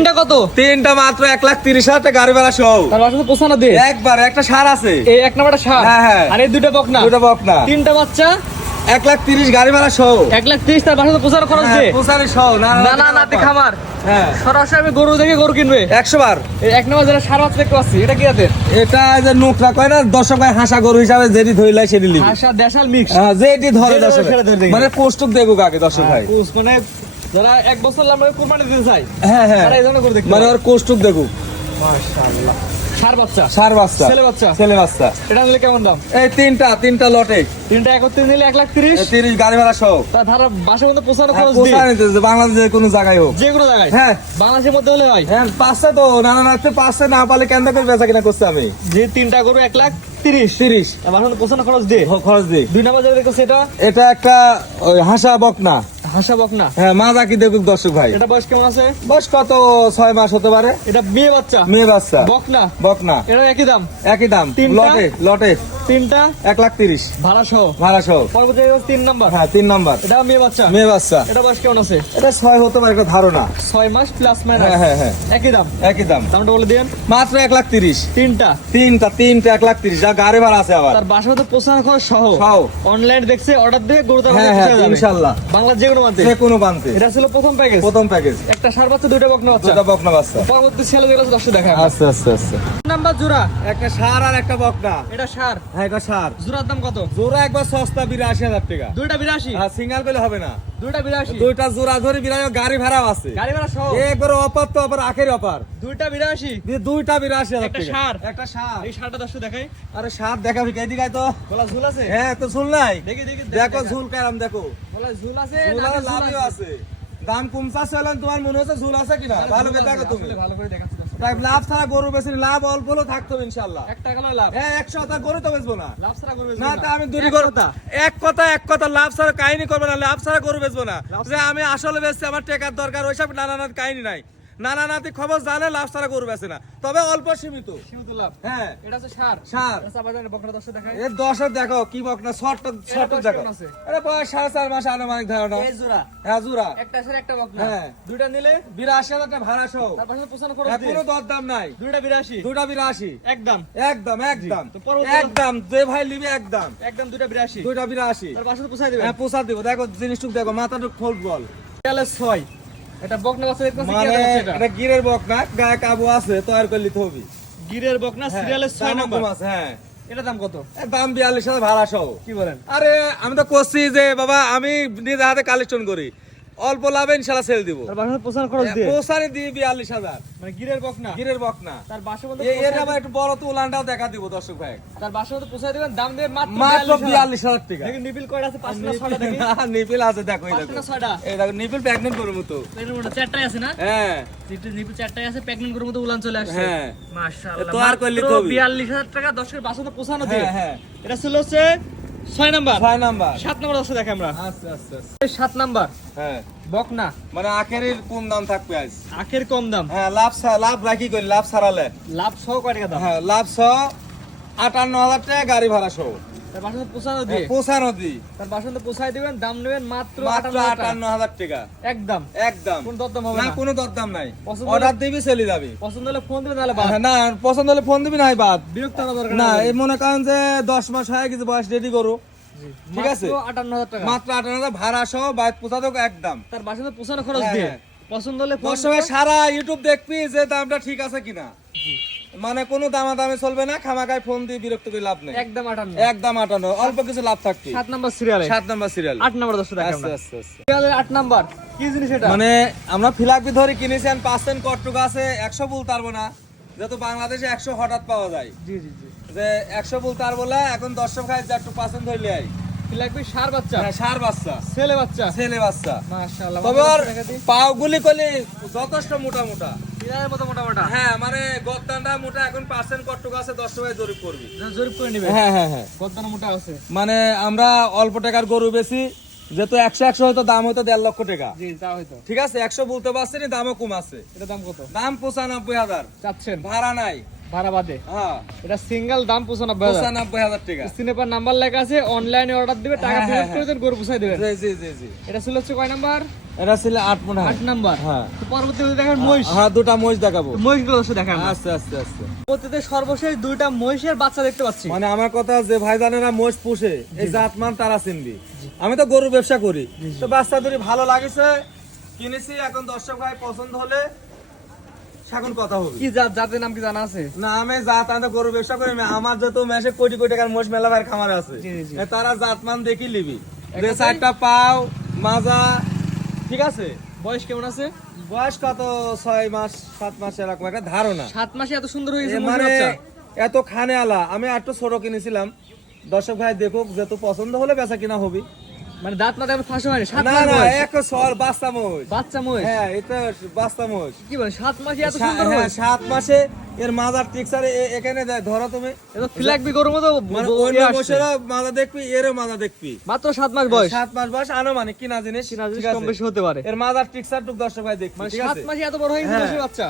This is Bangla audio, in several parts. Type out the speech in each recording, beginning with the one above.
তিনটা কত? তিনটা মাত্র 1,30,000 টাকা গাড়ি ভাড়া সহ। তার বাসা তো পোষানো দিয়ে একবার একটা সার আছে, এই এক নাম্বারটা সার। হ্যাঁ, হ্যাঁ। আর এই দুটো বকনা, দুটো বকনা, তিনটা বাচ্চা 1,30,000 গাড়ি ভাড়া সহ। 1,30,000 তার বাসা তো পোষানো খরচ দিয়ে। পোষানি সহ। না না নাতি খামার, হ্যাঁ সরাসরি আমি গরু দেখে গরু কিনবে 100 বার। এই এক নাম্বার যেটা সার বাচ্চা দেখতে পাচ্ছি, এটা কি আছে? এটা যে নোকরা কয় না, দর্শক ভাই হাসা গরু হিসাবে যেটি ধইলাই সেটি লিবি। হাসা দেশাল মিক্স, যেটি ধরে যেটি দর্শক, সেটা ধরে দেখি। মানে কোষ্টক দেখুক আগে দর্শক ভাই। মানে যারা এক বছর লাম্বা কুরবানি দিতে চায়, হ্যাঁ হ্যাঁ, তারা এই ধরনের গরু দেখতে মানে পায়। ওর কোষ্টক দেখুক। মাশাআল্লাহ, সার বাচ্চা, সার বাচ্চা, ছেলে বাচ্চা, ছেলে বাচ্চা। এটা নিলে কেমন দাম? এই তিনটা লটে তিনটা একত্রিত নিলে 1,30,000। 30 গাড়ি ভাড়া সহ। তা ধারা বাসা মধ্যে পোষানো খরচ দিয়ে পোষায় নিতে বাংলাদেশে কোনো জায়গায় হোক, যে কোনো জায়গায়, হ্যাঁ বাংলাদেশের মধ্যে হলে হয়। হ্যাঁ পাঁচটা তো না পাঁচটা না পালে কেন করে বেচা কিনা করছে আমি। যে তিনটা গরু 1,30,000 বাসা মধ্যে পোষানো খরচ দিয়ে। খরচ দিই। দুই নাম্বার যেটা দেখো সেটা এটা একটা ওই হাসা বকনা, হাসা বকনা। হ্যাঁ মাজা কি দেখুক দর্শক ভাই। এটা বয়স কেমন আছে? বয়স কত 6 মাস হতে পারে। এটা মেয়ে বাচ্চা, মেয়ে বাচ্চা, বকনা। বকনা, এটা একই দাম, একই দাম। তিনটা? লটে তিনটা 1,30,000 ভাড়া সহ। ভাড়া সহ। পরবর্তী তিন নাম্বার, হ্যাঁ 3 নাম্বার, এটা মেয়ে বাচ্চা। মেয়ে বাচ্চা। এটা বয়স কেমন আছে? এটা 6 হতে পারে, একটা ধারণা। 6 মাস প্লাস হ্যাঁ মাইনাস, হ্যাঁ হ্যাঁ, একই দাম। একই দাম। দামটা বলে দিন। মাত্র 1,30,000। তিনটা তিনটা 1,30,000, যা গাড়ি ভাড়া আছে আবার তার বাসা মধ্যে পোষানো খরচ সহ। সহ। অনলাইন দেখছে, অর্ডার দিয়ে গরু তার হ্যাঁ বাসায় হ্যাঁ পৌঁছে যাবে। ইনশাআল্লাহ, বাংলা যে কোনো মানতে। যে কোনো বানতে। এটা ছিল প্রথম প্যাকেজ, প্রথম প্যাকেজ। একটা সার বাচ্চা, দুইটা বকনা বাচ্চা। দুটা বকনা বাচ্চা। পরবর্তী ছেলে যেগুলো আছে দর্শক দেখা। আচ্ছা আচ্ছা আচ্ছা। নাম্বার জোড়া, একটা সার আর একটা বকনা। এটা সার। হ্যাঁ এটা সার। জোড়ার দাম কত? জোড়া একবার সস্তা 82,000 টাকা। দুইটা 82, আর সিঙ্গেল পেলে হবে না। দুইটা 82, দুইটা জোড়া ধরে গাড়ি ভাড়াও আছে। গাড়ি ভাড়া সহ। একবার অপার তো আবার আখের অপার। দুইটা 82, দুইটা 82,000 একটা টাকা। সার। একটা সার। এই সারটা দর্শক দেখাই। আরে সার দেখাবি কে দিগাই তো। গলা ঝুল আছে? হ্যাঁ তো ঝুল নাই। দেখি দেখি দেখো ঝুল কেরাম দেখো। গলা ঝুল আছে, ঝুল নাকে আর ঝুল লাভও আছে। দাম কমছা চলেন, তোমার মনে হচ্ছে ঝুল আছে কিনা? ভালো করে দেখো তুমি। আসলে ভালো করে দেখাচ্ছি দর্শক। তাই লাভ ছাড়া গরু বেশি, লাভ অল্প হলেও থাকতো ইনশাআল্লাহ। 1 টাকা লাভ। হ্যাঁ 100 টা গরু তো বেচবো না। লাভ ছাড়া করবে না তা আমি দুটি গরু, এক কথা লাভ ছাড়া কাহিনী করবো না, লাভ ছাড়া গরু বেচবো না। যে আমি আসলে বেচছি, আমার টাকার দরকার, ওইসব নানা কাহিনী নাই। নানা নাতি খবর জানে লাভ ছাড়া গরু বেচে না, তবে অল্প সীমিত। সীমিত লাভ। হ্যাঁ এটা হচ্ছে সার। সার। এটা সাবানের বকরা দর্শক দেখাই। এর 10 দেখো কি বকনা, শর্ট বয়স দেখো। কেমন আছে? আরে বয়স 4.5 মাস আনুমানিক ধারণা। এই জোড়া, হ্যাঁ জোড়া। একটা সার একটা বকনা। হ্যাঁ। দুইটা নিলে 82,000 টাকা ভাড়া সহ। তার পাশে পোষানো খরচ দিয়ে। কোনো দরদাম নাই। দুইটা 82, দুটা 82, একদম একদম একদম তো পরবর্তী- একদম। যে ভাই নিবে একদম একদম দুইটা 82। দুইটা 82। তার পাশে পোষাই দিবেন। হ্যাঁ পোষা দিব। দেখো জিনিসটুক দেখো, মাথাটুক ফোল্ড বল। তাহলে 6, এটা বকনা বাচ্চা দেখতেছি কি মানে আছে এটা? এটা গিরের বকনা, গায়ে কাবু আছে, তৈরি করে নিতে হবে। গিরের বকনা, সিরিয়ালের 6 নাম্বার। হ্যাঁ এটা দাম কত? এর দাম 42,000 ভাড়া সহ। কি বলেন? আরে আমি তো করছি যে বাবা আমি নিজে হাতে কালেকশন করি, অল্প লাভে ইনশাআল্লাহ সেল দিব। তার বাসা পোষানো খরচ দিয়ে। পোষারে দিয়ে 42,000 মানে গিরের বকনা, গিরের বকনা। তার বাসা মধ্যে এর আবার একটু বড় তো উলানটাও দেখা দিব দর্শক ভাই। তার বাসা মধ্যে পোষাই দিবেন, দাম দেবেন মাত্র মাত্র 42,000 42,000 টাকা। দেখি নিপিল কয়টা আছে? 5 না 6টা দেখি। না, নিপিল আছে দেখো, এই 5 দেখো। না 6টা? এই দেখো নিপিল প্রেগন্যান্ট করব তো। এর মধ্যে 4টাই আছে না? হ্যাঁ নিপিল 4টাই আছে, প্রেগন্যান্ট করার মতো উলান চলে আসছে। হ্যাঁ মাশাআল্লাহ, তো আর করলি তো হবে। 42,000 টাকা দর্শকের বাসা মধ্যে পোষানো দিয়ে। হ্যাঁ হ্যাঁ এটা ছিল হচ্ছে 6 নাম্বার। 6 নাম্বার। 7 নাম্বার দর্শক দেখে আমরা। আচ্ছা আচ্ছা আচ্ছা। 7 নাম্বার হ্যাঁ বকনা, মানে আখেরের কোন দাম থাকবে আজ? আখের কম দাম, হ্যাঁ লাভ রাখি করি, লাভ ছাড়ালে। লাভ সহ কয় টাকা দাম? হ্যাঁ লাভ সহ 58,000 টাকা গাড়ি ভাড়া সহ। তার বাসা মধ্যে পোষানো দিয়ে। পোষানো দি তার বাসা মধ্যে পোষাই দিবেন, দাম নেবেন মাত্র মাত্র 58,000 58,000 টাকা। একদম। একদম কোন দরদাম হবে না, না? কোনো দরদাম নাই। পছন্দ অর্ডার দিবি চলে যাবি। পছন্দ হলে ফোন দিবেন, নাহলে বাদ। হ্যাঁ, না পছন্দ হলে ফোন দিবি, নাই বাদ। বিরক্ত হওয়ার দরকার না নাই। এই মনে করেন যে 10 মাস হয়ে গেছে বয়স, রেডি করো, ঠিক আছে? মাত্র 58,000 টাকা। মাত্র 58,000 ভাড়া সহ, বাইক পোষা দেবো একদম। তার বাসা মধ্যে পোষানো খরচ হ্যাঁ, দিয়ে। হ্যাঁ। পছন্দ হলে ফোন দর্শক সারা ইউটিউব দেখবি যে দামটা ঠিক আছে কিনা। মানে কোনো দামাদামি চলবে না, খামাখায় ফোন দিয়ে বিরক্ত করে লাভ নেই। একদম 58। একদম 58, অল্প কিছু লাভ থাকবে। 7 নাম্বার সিরিয়ালে। 7 নাম্বার সিরিয়াল। 8 নাম্বার দর্শক দেখে আমরা। আচ্ছা আচ্ছা আচ্ছা। সিরিয়ালের 8 নাম্বার কি জিনিস এটা? মানে আমরা ফিলাকবি ধরে কিনেছি, 5% কটটুক আছে, 100 বলতে পারবো না, যেহেতু বাংলাদেশে 100 হঠাৎ পাওয়া যায়। জি জি জি। যে 100 বলতে পারবো না, এখন দর্শক খাই 4% ধরলে আই। কি লাগবে? সার বাচ্চা, হ্যাঁ সার বাচ্চা, ছেলে বাচ্চা। ছেলে বাচ্চা। মাশাআল্লাহ। তবে ওর পাও গুলি করলে যথেষ্ট মোটা মোটা। সিরিয়ালের মতো মোটা মোটা। হ্যাঁ মানে গদ্দানটা মোটা, এখন 5% কটটুক আছে, 10 টাকায় জরিপ করবি। জরিপ করে নিবে। হ্যাঁ হ্যাঁ হ্যাঁ। গদ্দানো মোটা আছে। মানে আমরা অল্প টাকার গরু বেশি, যেহেতু 100 হয়তো দাম হয়তো 1.5 লক্ষ টাকা, জি তা হয়তো। ঠিক আছে? 100 বলতে পারছি না, দামও কম আছে। এটা দাম কত দাম 95,000, চাচ্ছেন? ভাড়া নাই। ভাড়া বাদে। হ্যাঁ এটা সিঙ্গেল দাম 95,000। 95,000 টাকা। স্ক্রিনে পর নাম্বার লেখা আছে, অনলাইনে অর্ডার দিবে, টাকা হ্যাঁ, পেমেন্ট হ্যাঁ, করে দেন, গরু পুষাই দিবেন। জি জি জি জি। এটা ছিল হচ্ছে কয় নাম্বার? এটা ছিল 8 মনে হয়। 8 নাম্বার। হ্যাঁ তো পরবর্তীতে দেখেন মহিষ। হ্যাঁ দুটা মহিষ দেখাবো। মহিষগুলো দর্শক দেখান। আস্তে আস্তে আস্তে। পরবর্তীতে সর্বশেষ দুইটা মহিষের বাচ্চা দেখতে পাচ্ছি। মানে আমার কথা যে ভাই জানেরা মহিষ পুষে এই জাতমান তারা চিনবি। আমি তো গরু ব্যবসা করি, তো বাচ্চা দুটি ভালো লাগেছে কিনেছি, এখন দর্শক ভাই পছন্দ হলে এখন কথা হবে। কি জাত, জাতের নাম কি জানা আছে? না আমি জাত, আমি তো গরু ব্যবসা করি, আমার যত মেসে কোটি কোটি টাকার মোষ মেলা ভাইয়ের খামার আছে, জি, জি। তারা জাতমান দেখি লিবি এক যে কথায়- 4টা পাও মাজা ঠিক আছে। বয়স কেমন আছে? বয়স কত 6 মাস 7 মাস এরকম একটা ধারণা। 7 মাসে এত সুন্দর হয়ে গেছে এ মহিষের মানে বাচ্চা। এত খানে আলা। আমি একটু ছোট কিনেছিলাম, দর্শক ভাই দেখুক, যেহেতু পছন্দ হলে বেচা কিনা হবে। মানে দাঁত মাথা ফাঁসা হয়নি, 7 না মাস না বয়স। এক সর বাচ্চা মোষ। বাচ্চা মহিষ। হ্যাঁ এটা বাচ্চা মোষ। কি বলেন 7 মাসে এত সুন্দর হ্যাঁ হয়েছে? 7 মাসে এর মাদার টিক্সার এখানে দেয়, ধরো তুমি এত ফ্ল্যাগবি গরুর মতো মানে ইয়ে অন্য আসছে। মোষেরও মাদা দেখবি, এরও মাদা দেখবি। মাত্র 7 মাস বয়স। 7 মাস বয়স আনুমানিক কিনা জিনিস, কিনা জিনিস ঠিক আছে? কম বেশি হতে পারে। এর মাদার টিক্সার টুক দর্শক ভাই দেখবি, মানে ঠিক 7 আছে? মাসে এত বড় হয়ে গেছে হ্যাঁ। মহিষের বাচ্চা।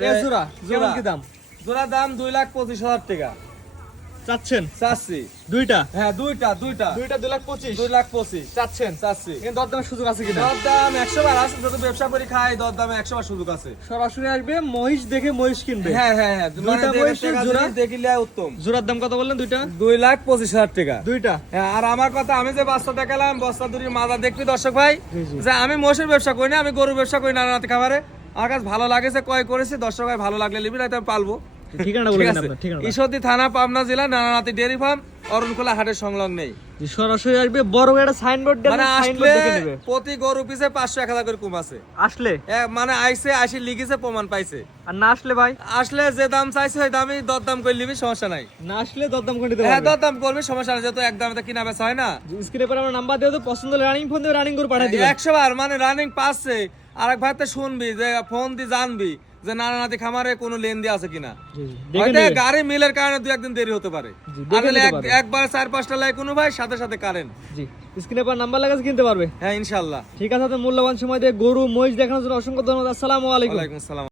এ, এ জোড়া কেমন জোড়া। কি দাম জোড়ার দাম 2,25,000 টাকা চাচ্ছেন? চাচ্ছি। দুইটা হ্যাঁ দুইটা 2,25,000 2,25,000 চাচ্ছেন? চাচ্ছি। এখানে দরদামের সুযোগ আছে কিনা? দর দাম 100 বার আছে, যত ব্যবসা করি খাই দর দামে 100 বার সুযোগ আছে। সরাসরি আসবে, মহিষ দেখে মহিষ কিনবে। হ্যাঁ হ্যাঁ হ্যাঁ দুইটা মানে দেখে মহিষের টাকা জোড়া? জিনিস দেখিলে উত্তম। জোড়ার দাম কত বললেন? দুইটা 2,25,000 টাকা। দুইটা হ্যাঁ, আর আমার কথা, আমি যে বাচ্চা দেখালাম বস্তা দুটির মাথা দেখবি দর্শক ভাই, জি, জি। যে আমি মোষের ব্যবসা করি না, আমি গরু ব্যবসা করি নানানাতি খাবারে। আমার কাছে ভালো লাগেছে ক্রয় করেছি, দর্শক ভাই ভালো লাগলে নিবি, নয়তো আমি পালবো। ঠিকানা ঠিক বলে দিন আছে? আপনার ঠিকানা। ঈশ্বরদী থানা, পাবনা জেলা, নানানাতি ডেয়ারি ফার্ম, অরুণখোলা হাটের সংলগ্নেই। জি, সরাসরি আসবে, বড় একটা সাইনবোর্ড দেন, মানে সাইনবোর্ড আসলে দেখে নেবে। প্রতি গরু পিছে 500-1000 করে কম আছে। আসলে মানে আইসে আসি লিখেছে, প্রমাণ পাইছে। আর না আসলে ভাই, আসলে যে দাম চাইছে ওই দামই দরদাম করে নিবি, সমস্যা নাই। না আসলে দরদাম করে দিতে হ্যাঁ পারবে। দরদাম করবি, সমস্যা নাই, যেহেতু একদম কিনা বেচা হয় না। স্ক্রিনে পরে আমার নাম্বার দিয়ে দাও, পছন্দ হলে রানিং ফোন দিয়ে রানিং করে পাঠিয়ে দিবেন। 100 বার মানে রানিং পাচ্ছে, আরেক ভাই তো শুনবি যে ফোন দিয়ে জানবি যে নানানাতি খামারে কোনো লেনদেন আছে কিনা। জি, জি, দেখে হয়তো নেবে। গাড়ি মিলের কারণে 2-1 দিন দেরি হতে পারে। জি, দেখে আসলে নিতে পারবে। একবার 4-5টা লাই কোনো ভাই সাথে সাথে কারেন্ট। জি, স্ক্রিনে পর নাম্বার লাগাছে কিনতে পারবে। হ্যাঁ ইনশাআল্লাহ। ঠিক আছে, আপনার মূল্যবান সময় দিয়ে গরু মহিষ দেখানোর জন্য অসংখ্য ধন্যবাদ। আসসালামু আলাইকুম। ওয়ালাইকুম আসসালাম।